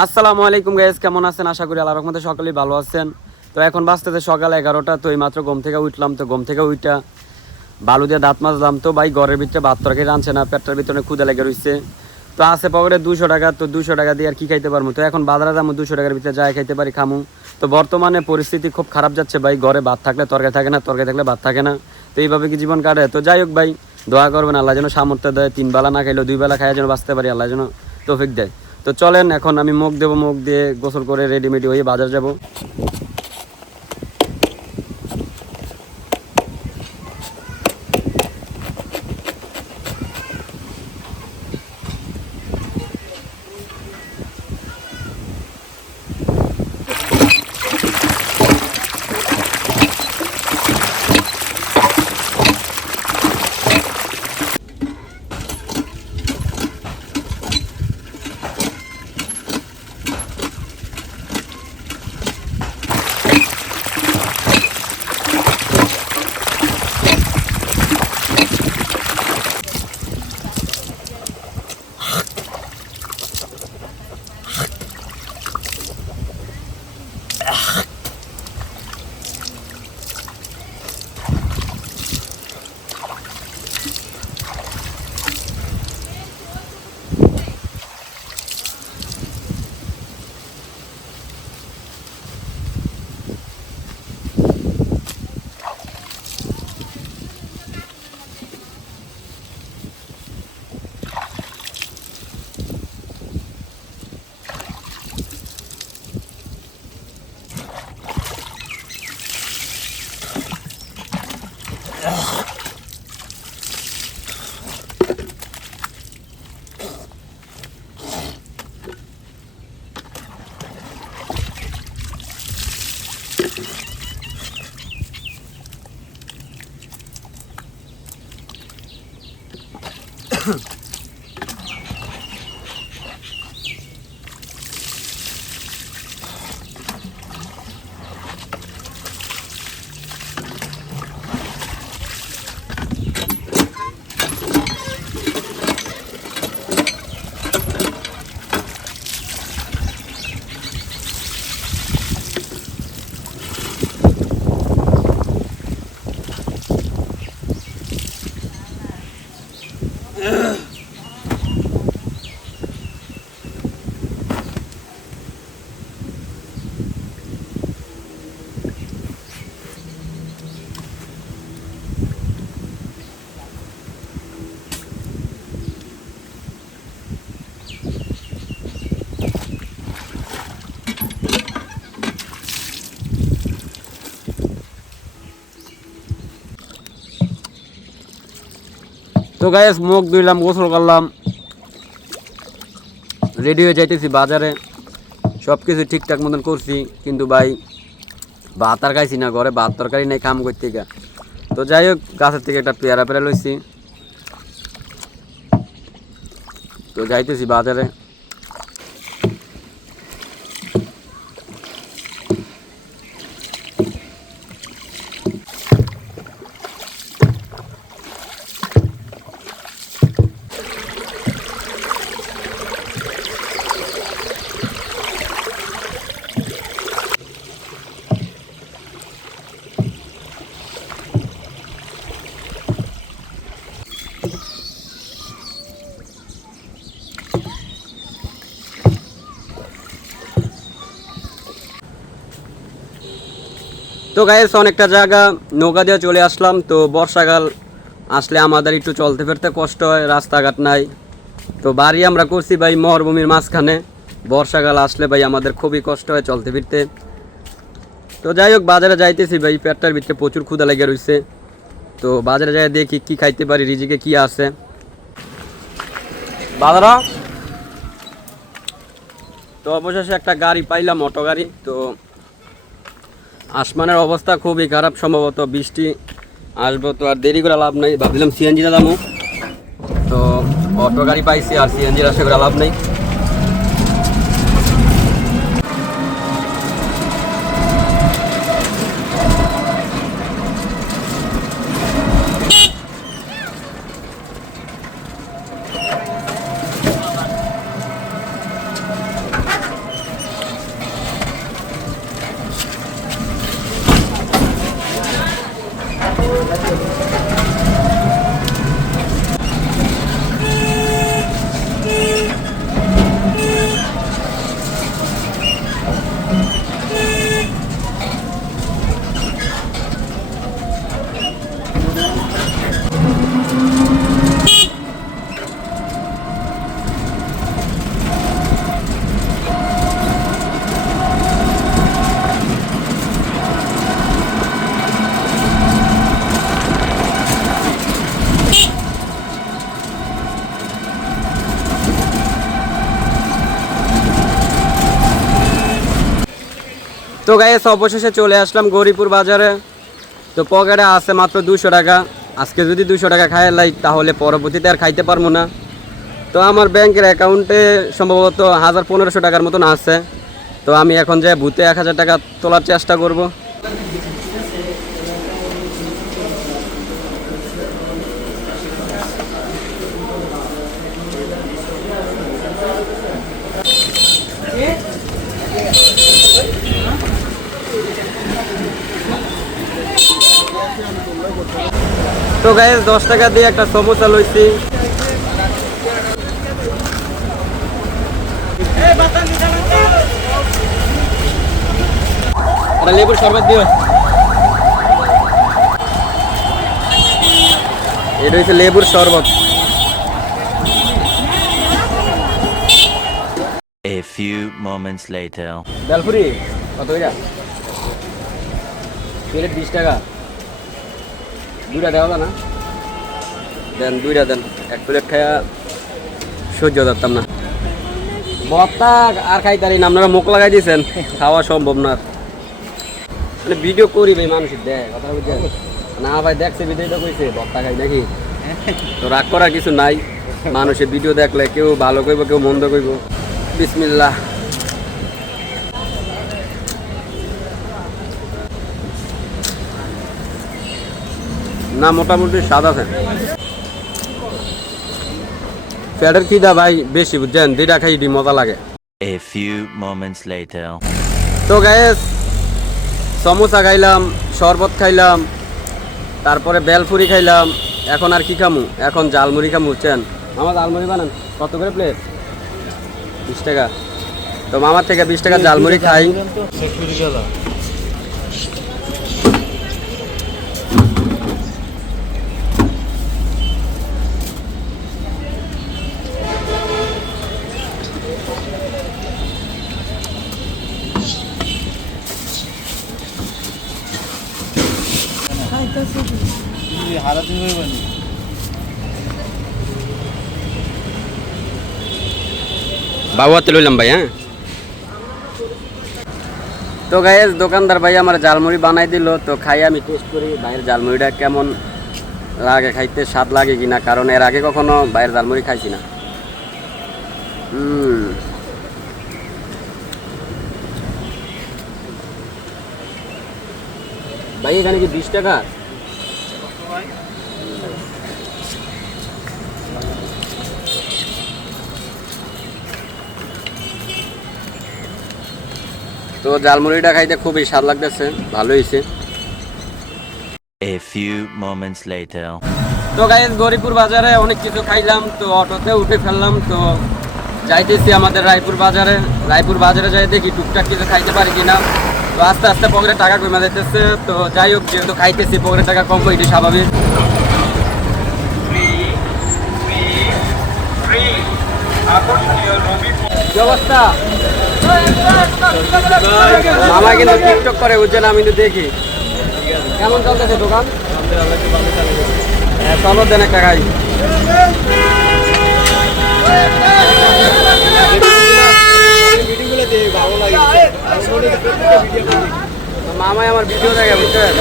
আসসালামু আলাইকুম গাইস, কেমন আছেন? আশা করি আল্লাহর রহমতে সকলেই ভালো আছেন। তো এখন বাজতেছে সকাল 11টা। তো এইমাত্র ঘুম থেকে উঠলাম। তো ঘুম থেকে উঠা বালু দিয়ে দাঁত মাজলাম। তো ভাই ঘরের ভিতরে ভাত তরকারি রাঁধছে না, পেটটার ভিতরে ক্ষুদা লেগে রইছে। তো আছে পকেটে 200 টাকা। তো 200 টাকা দিয়ে আর কি খাইতে পারবো? তো এখন বাজারে যাবো, 200 টাকার ভিতরে যাই খাইতে পারি খামু। তো বর্তমানে পরিস্থিতি খুব খারাপ যাচ্ছে ভাই। ঘরে ভাত থাকলে তরকারি থাকে না, তরকারি থাকলে ভাত থাকে না। তো এইভাবে কি জীবন কাটে? তো যাই হোক ভাই, দোয়া করবেন আল্লাহ যেন সামর্থ্য দেয়, 3 বেলা না খাইলেও 2 বেলা খাইয়া যেন বাঁচতে পারি, আল্লাহ যেন তৌফিক দেয়। তো চলেন, এখন আমি মুখ দেবো, মুখ দিয়ে গোসল করে রেডিমেডি হয়ে বাজার যাব। তো গাইস, মুখ ধুইলাম, গোসল করলাম, রেডি হয়ে যাইতেছি বাজারে। সব কিছু ঠিকঠাক মতন করছি, কিন্তু ভাই ভাত আর খাইছি না, ঘরে ভাত তরকারি নেই কাম করতে গা। তো যাই হোক, গাছের থেকে একটা পেয়ারা পেয়ারা লইছি। তো যাইতেছি বাজারে। তো গাইস, অনেকটা জায়গা নৌকা দিয়ে চলে আসলাম। তো বর্ষাকাল আসলে আমাদের একটু চলতে ফিরতে কষ্ট হয়, রাস্তাঘাট নাই। তো বাড়ি আমরা করছি ভাই মরুভূমির মাঝখানে। বর্ষাকাল আসলে ভাই আমাদের খুবই কষ্ট হয় চলতে ফিরতে। তো যাই হোক, বাজারে যাইতেছি ভাই, পেটটার ভিতরে প্রচুর ক্ষুধা লেগে রয়েছে। তো বাজারে যাই দেখি কি খাইতে পারি, রিজিকে কি আছে বাজারা। তো অবশেষে একটা গাড়ি পাইলাম, অটো গাড়ি। তো আসমানের অবস্থা খুবই খারাপ, সম্ভবত বৃষ্টি আসবো। তো আর দেরি করে লাভ নেই, ভাবছিলাম সিএনজিটা দামো। তো অটো গাড়ি পাইছি, আর সিএনজির আশা করে লাভ নেই। তো গাইস অবশেষে চলে আসলাম গৌরীপুর বাজারে। তো পকেটে আছে মাত্র 200 টাকা। আজকে যদি 200 টাকা খাই লাই তাহলে পরবর্তীতে আর খাইতে পারবো না। তো আমার ব্যাংকের অ্যাকাউন্টে সম্ভবত 1500 টাকার মতন আছে। তো আমি এখন যে ভূতে 1000 টাকা তোলার চেষ্টা করব। তো গাইস 10 টাকা দিয়ে একটা সমোসা লইছি। একটা লেবুর শরবত দিও। এটা হচ্ছে লেবুর শরবত। A few moments later. Bhelpuri কত হইরা? প্লেট 20 টাকা। দুইটা দেওয়া না? দেন দুইটা দেন। এক প্লেট খায়া সহ্য করতাম না। ভর্তা আর খাইতারি না, আপনারা মুখ লাগাই দিয়েছেন, খাওয়া সম্ভব না। মানে ভিডিও করি ভাই, মানুষ দেয় কথা বুঝছেন না ভাই, দেখছে ভিডিওটা কইছে ভর্তা খাই নাকি, তো রাগ করার কিছু নাই। মানুষের ভিডিও দেখলে কেউ ভালো কইব কেউ মন্দ কইব। বিসমিল্লাহ। না মোটামুটি স্বাদ আছে। পেটের খিদা ভাই বেশি বুঝছেন, দুইটা খাই মজা লাগে। A few moments later. তো গাইস সমোসা খাইলাম, শরবত খাইলাম, তারপরে বেলপুরি খাইলাম। এখন আর কি খামু? এখন জালমুড়ি খামু বুঝছেন। মামা জালমুড়ি বানান কত করে প্লেট? 20 টাকা। তো মামার থেকে 20 টাকা জালমুড়ি খাই। বাবুয়াতে লইলাম ভাই। হ্যাঁ তো গাইস দোকানদার ভাই আমার জালমুড়ি বানাই দিল। তো খাই আমি টেস্ট করি ভাইয়ের জালমুড়িটা কেমন লাগে, খাইতে স্বাদ লাগে কিনা, কারণ এর আগে কখনো ভাইয়ের জালমুড়ি খাইছি না। ভাই এখানে কি 20 টাকা? তো জালমুড়িটা খাইতে খুবই স্বাদ লাগতেছে, ভালো হয়েছে। A few moments later. তো গাইস গৌরীপুর বাজারে অনেক কিছু খাইলাম, তো অটোতে উঠে ফেললাম। তো যাইতেছি আমাদের রায়পুর বাজারে। রায়পুর বাজারে যাই দেখি টুকটাক কিছু খাইতে পারি কিনা। তো আস্তে আস্তে পকেটে টাকা কমে যাইতেছে। তো যাই হোক, যেহেতু খাইতেছি পকেটে টাকা কম, এটি স্বাভাবিক। কি অবস্থা? মামা কিন্তু টিকটক করে বুঝছেন, আমি কিন্তু দেখি। কেমন চলতেছে দোকান? চলো দেন একটা খাই। মামাই আমার ভিডিও দেখে বুঝছেন।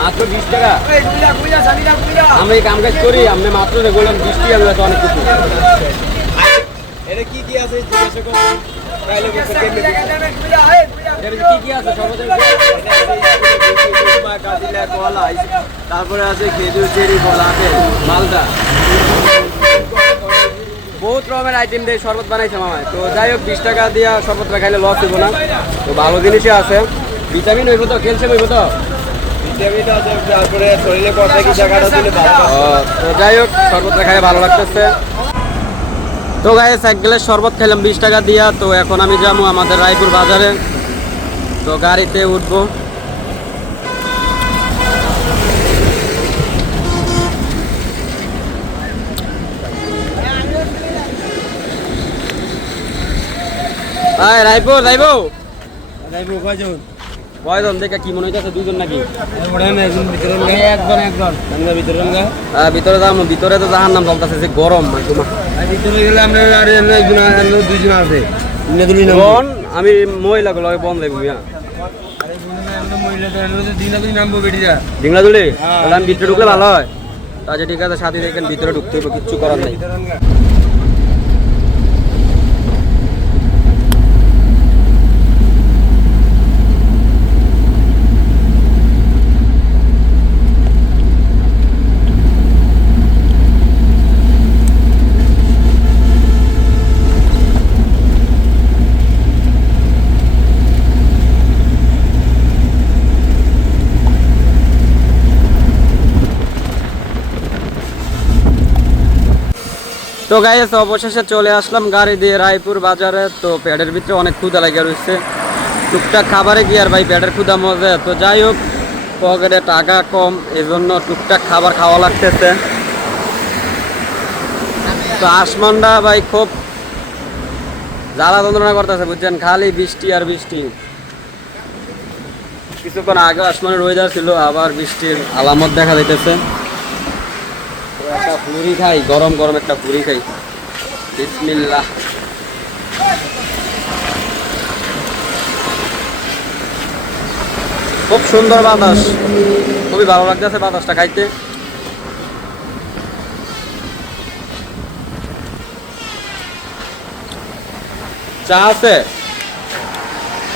মাত্র 20 টাকা। আমি এই কাম কাজ করি, আপনি মাত্র বললাম 20 টাকা, আমি অনেক কিছু। কি কি আছে তারপরে আছে খেজুর, চেরি, কলা, মালদা, বহুত রকমের আইটেম দিয়ে শরবত বানাইছে মামায়। তো যাই হোক 20 টাকা দিয়া শরবতটা খাইলে লস হইব না। তো ভালো জিনিসই আছে, ভিটামিন হইব তো, ক্যালসিয়াম হইব তো। তো যাই হোক শরবতটা খাইলে ভালো লাগতেছে। তো গাইস এক গ্লাস শরবত খাইলাম 20 টাকা দিয়া। তো এখন আমি যাবো আমাদের রায়পুর বাজারে। তো গাড়িতে উঠবো। রায়পুর যাইবো? কয়জন দেখে কি মনে হইতেছে দুজন নাকি ভিতরে যাবো ভিতরে তো জাহার নাম চলতেছে যে গরম ভিতরে গেলে আমরা দুইজন আছে কোন আমি মহিলা গুলো বন্ধ দেবো ডিংলা তুলি তাহলে আমি ভিতরে ঢুকলে ভালো হয় আচ্ছা ঠিক আছে সাথে দেখেন ভিতরে ঢুকতে হবে কিচ্ছু করার নেই তো গাইস অবশেষে চলে আসলাম গাড়ি দিয়ে রায়পুর বাজারে তো পেটের ভিতরে অনেক ক্ষুধা লাগে রয়েছে টুকটাক খাবারে গিয়ে আর ভাই পেটের ক্ষুধা মজা তো যাই হোক পকেটে টাকা কম এজন্য টুকটাক খাবার খাওয়া লাগতেছে তো আসমানটা ভাই খুব জ্বালা যন্ত্রণা করতেছে বুঝছেন খালি বৃষ্টি আর বৃষ্টি কিছুক্ষণ আগে আসমানের ওয়েদার ছিল আবার বৃষ্টির আলামত দেখা যাইতেছে একটা পুরি খাই গরম গরম একটা পুরি খাই বিসমিল্লাহ খুব সুন্দর বাতাস খুবই ভালো লাগতেছে বাতাসটা খাইতে চা আছে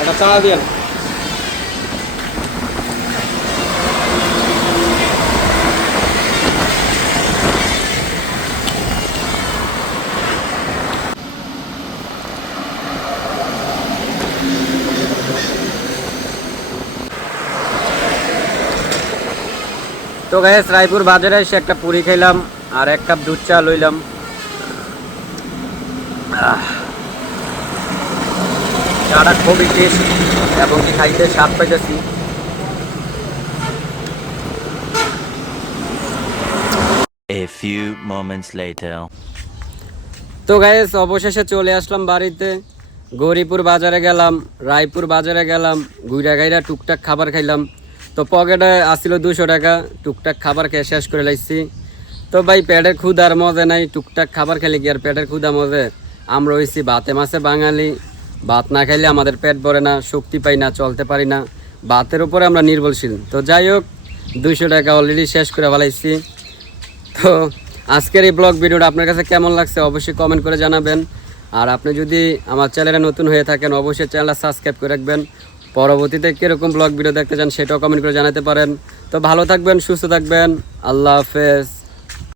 একটা চা দিন তো গাইস রায়পুর বাজারে এসে একটা পুরি খাইলাম আর এক কাপ দুধ চা লইলাম চাটা খুবই টেস্ট এবং কি খাইতে স্বাদ পাইতেছি A few moments later. তো গাইস অবশেষে চলে আসলাম বাড়িতে গৌরীপুর বাজারে গেলাম রায়পুর বাজারে গেলাম ঘুরা গাইরা টুকটাক খাবার খাইলাম তো পকেটে আসছিল 200 টাকা টুকটাক খাবার খেয়ে শেষ করে লাইছি তো ভাই পেটের ক্ষুধার মজা নাই টুকটাক খাবার খেলে কি আর পেটের ক্ষুধা মজে আমরা হইছি ভাতে মাছে বাঙালি ভাত না খাইলে আমাদের পেট ভরে না শক্তি পাই না চলতে পারি না ভাতের উপরে আমরা নির্ভরশীল তো যাই হোক 200 টাকা অলরেডি শেষ করে ফেলাইছি তো আজকের এই ব্লগ ভিডিওটা আপনার কাছে কেমন লাগছে অবশ্যই কমেন্ট করে জানাবেন আর আপনি যদি আমার চ্যানেলে নতুন হয়ে থাকেন অবশ্যই চ্যানেলটা সাবস্ক্রাইব করে রাখবেন পরবর্তীতে কীরকম ব্লগ ভিডিও দেখতে চান সেটাও কমেন্ট করে জানাতে পারেন তো ভালো থাকবেন সুস্থ থাকবেন আল্লাহ হাফেজ